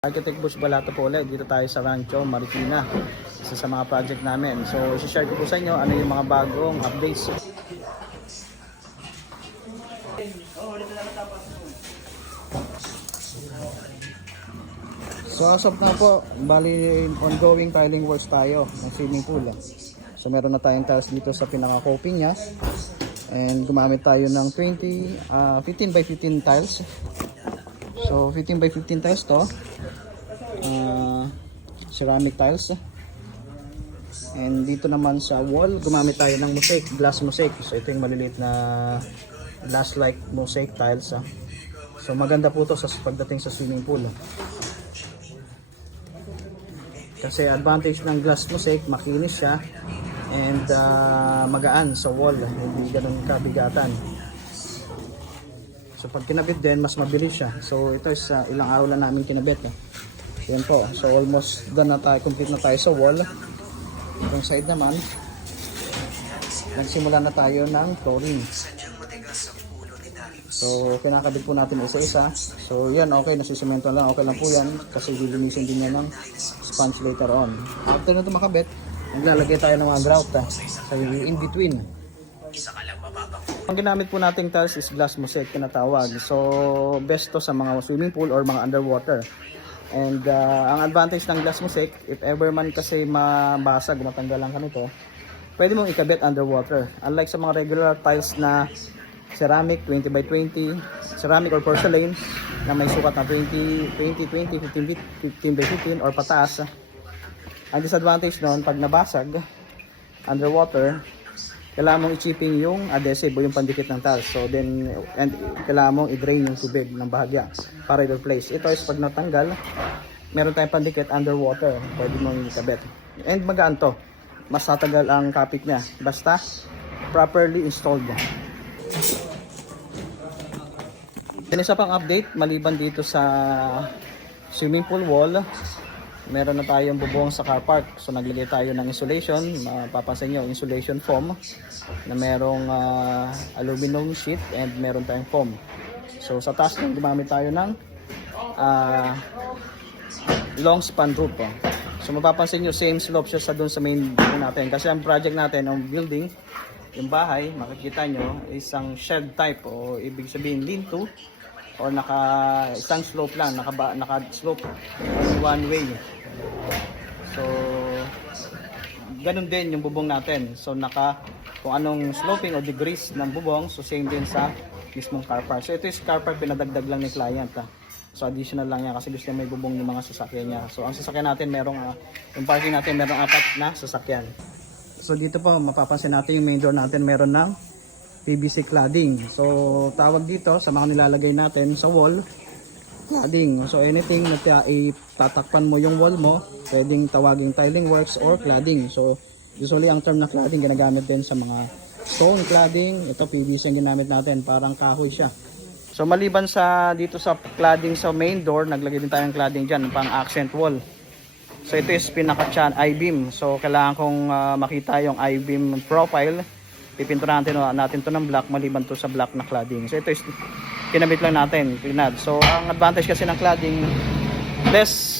Architect Bush Balato po ulit. Dito tayo sa Rancho Marikina, isa sa mga project namin. So i-share ko po sa inyo ano yung mga bagong updates. So as of na po, bali ongoing tiling works tayo ng swimming pool. So meron na tayong tiles dito sa pinaka-coping niya. And gumamit tayo ng 15 by 15 tiles. So 15 by 15 tiles to. Ceramic tiles. And dito naman sa wall, gumamit tayo ng mosaic, glass mosaic. So ito yung maliliit na glass like mosaic tiles. So maganda po to sa pagdating sa swimming pool. Kasi advantage ng glass mosaic, makinis siya and magaan sa wall, hindi ganun kabigatan. So pag kinabit din, mas mabilis siya. So ito is ilang araw lang namin kinabit. Yan po. So almost done na tayo, complete na tayo sa wall. Itong side naman, nagsimula na tayo ng flooring. So kinakabit po natin isa-isa. So yan, okay, nasisemento lang, okay lang po yan. Kasi lilinisin din yan ng sponge later on. After na ito makabit, naglalagay tayo ng mga grout sa in between. Ang ginamit po nating tiles is glass mosaic tinatawag. So best to sa mga swimming pool or mga underwater. And ang advantage ng glass mosaic, if ever man kasi mabasag, matanggalan ka nito, pwede mong ikabit underwater. Unlike sa mga regular tiles na ceramic 20 by 20, ceramic or porcelain na may sukat na 20, 15 by 15 or pataas. Ang disadvantage noon, pag nabasag underwater, kailangan mong i-chipping yung adhesive o yung pandikit ng tiles. So then, and kailangan mong i-drain yung tubig ng bahagya para i-replace. Ito is pag natanggal, meron tayong pandikit underwater, pwede mong ikabit. And magaan to, mas tatagal ang kapit niya basta properly installed. Then isa pang update, maliban dito sa swimming pool wall, meron na tayong bubong sa car park. So naglagay tayo ng insulation, mapapansin nyo, insulation foam na merong aluminum sheet and meron tayong foam. So sa taas nung gumamit tayo ng long span roof. So mapapansin nyo, same slope siya sa doon sa main building natin. Kasi ang project natin, ang building, yung bahay, makikita nyo, isang shed type o ibig sabihin lean-to or isang slope lang, naka-slope one way. So ganun din yung bubong natin. So kung anong sloping o degrees ng bubong, so same din sa mismong car park. So ito is car park, pinadagdag lang ni client. So additional lang yan kasi gusto niya may bubong ng mga sasakyan niya. So ang sasakyan natin yung parking natin merong 4 na sasakyan. So dito po mapapansin natin yung main door natin meron ng PVC cladding. So tawag dito sa mga nilalagay natin sa wall, cladding. So anything na itatakpan mo yung wall mo, pwedeng tawaging tiling works or cladding. So usually ang term na cladding ginagamit din sa mga stone cladding. Ito PVC ang ginamit natin, parang kahoy siya. So maliban sa dito sa cladding sa main door, naglagay din tayo ng cladding dyan, pang accent wall. So ito is pinaka-chan I-beam. So kailangan kong makita yung I-beam profile. Pipinturahan natin to ng black maliban to sa black na cladding. So ito is kinabit lang natin, pinad. So ang advantage kasi ng cladding, less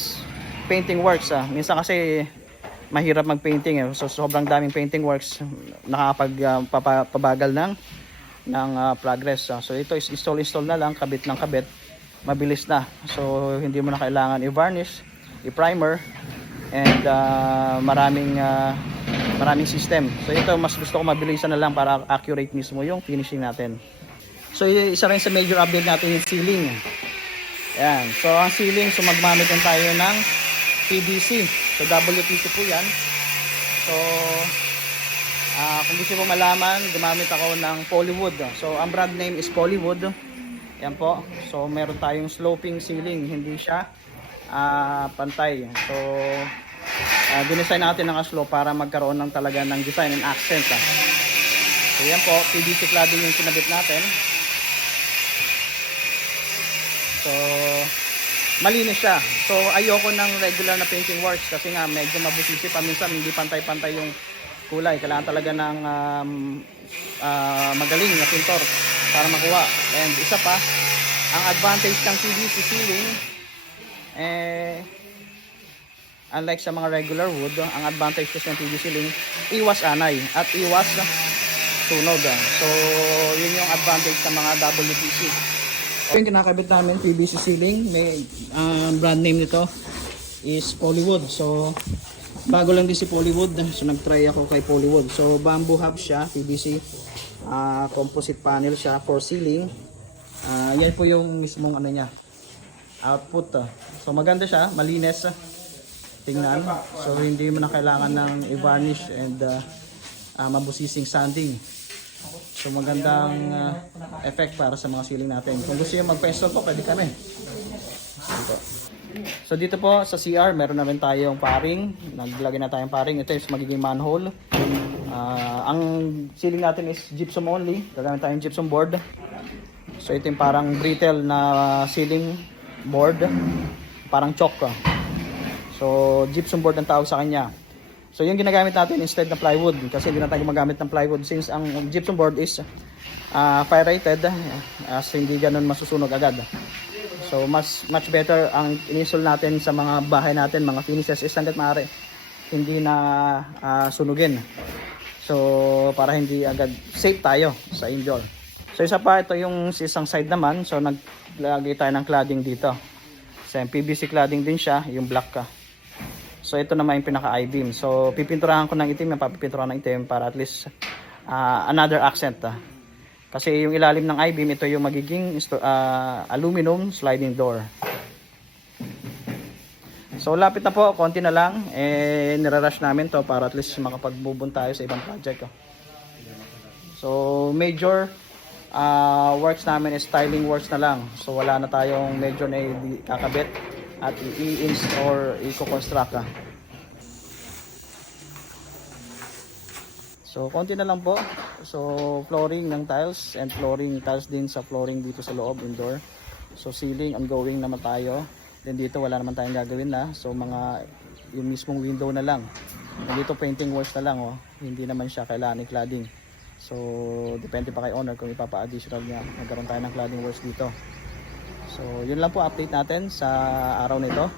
painting works. Minsan kasi mahirap mag-painting. So sobrang daming painting works, nakakapagpabagal ng progress. So ito is install na lang, kabit ng kabit, mabilis na. So hindi mo na kailangan i-varnish, i-primer, and maraming system. So ito mas gusto ko mabilisan na lang para accurate mismo yung finishing natin. So isa rin sa major update natin yung ceiling. Ayan. So ang ceiling, so magmamit din tayo ng PVC. So WPC po yan. So kung gusto mo malaman, gumamit ako ng Polywood. So ang brand name is Polywood. Yan po. So meron tayong sloping ceiling, hindi siya pantay. So dinesign natin ng slope para magkaroon ng talaga ng design and accent. So yan po, PVC cladding yung kinabit natin. So malinis siya. So ayoko ng regular na painting works kasi nga medyo mabusisi pa minsan, hindi pantay-pantay yung kulay. Kailangan talaga ng magaling na pintor para makuha. And isa pa, ang advantage ng PVC ceiling Unlike sa mga regular wood, ang advantage ng PVC ceiling, iwas anay at iwas tunog. So, yun yung advantage ng mga WPC. Yung kinakabit namin PVC ceiling, may brand name nito is Polywood. So, bago lang din si Polywood, so nag-try ako kay Polywood. So, bamboo hub siya, PVC composite panel siya for ceiling. Yan po yung mismong ano niya, output. So, maganda siya, malinis tingnan. So, hindi mo na kailangan ng i-varnish and mabusising sanding. So, magandang effect para sa mga ceiling natin. Kung gusto nyo magpa-install po, pwede kami. So, dito po sa CR, meron na rin tayong paring. Naglagay na tayong paring. Ito is magiging manhole. Ang ceiling natin is gypsum only. Gagamit tayong gypsum board. So, ito yung parang brittle na ceiling board. Parang chalk. So, gypsum board ang tawag sa kanya. So, yung ginagamit natin instead na plywood. Kasi hindi na tayo gumagamit ng plywood since ang gypsum board is fire rated. As hindi ganun masusunog agad. So, much better ang in-install natin sa mga bahay natin, mga finishes is hanggat maaari hindi na sunugin. So, para hindi agad safe tayo sa indoor. So, isa pa, ito yung isang side naman. So, naglagay tayo ng cladding dito. So, PVC cladding din siya, yung black ka. So, ito naman yung pinaka I-beam. So, pipinturahan ko ng itim, papipinturahan ng itim para at least another accent. Kasi yung ilalim ng I-beam, ito yung magiging aluminum sliding door. So, lapit na po, konti na lang. Nirarush namin to para at least makapag-move tayo sa ibang project. So, major works namin is styling works na lang. So, wala na tayong major na kakabit at i-install or i-construct. So, konti na lang po. So, flooring ng tiles and flooring tiles din sa flooring dito sa loob, indoor. So, ceiling, ongoing naman tayo. Then dito, wala naman tayong gagawin na. So, yung mismong window na lang. And dito, painting walls na lang. Hindi naman siya kailangan i-cladding. So, depende pa kay owner kung ipapa-additional niya. Magkaroon tayo ng cladding walls dito. So, yun lang po update natin sa araw nito.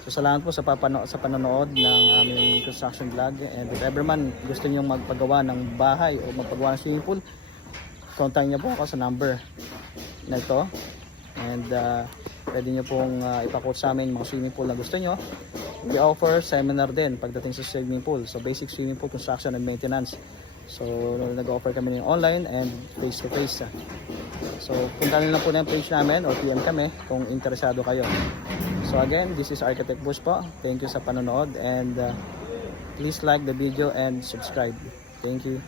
So, salamat po sa panonood ng aming construction vlog. And if ever man gusto niyo magpagawa ng bahay o magpagawa ng swimming pool, contact niyo po ako sa number na ito. And pwede niyo pong ipakot sa amin mga swimming pool na gusto niyo. We offer seminar din pagdating sa swimming pool. So, basic swimming pool construction and maintenance. So, nag-offer kami ng online and face-to-face. So, punta nyo lang po na yung page namin o PM kami kung interesado kayo. So, again, this is Architect Bush po. Thank you sa panonood and please like the video and subscribe. Thank you.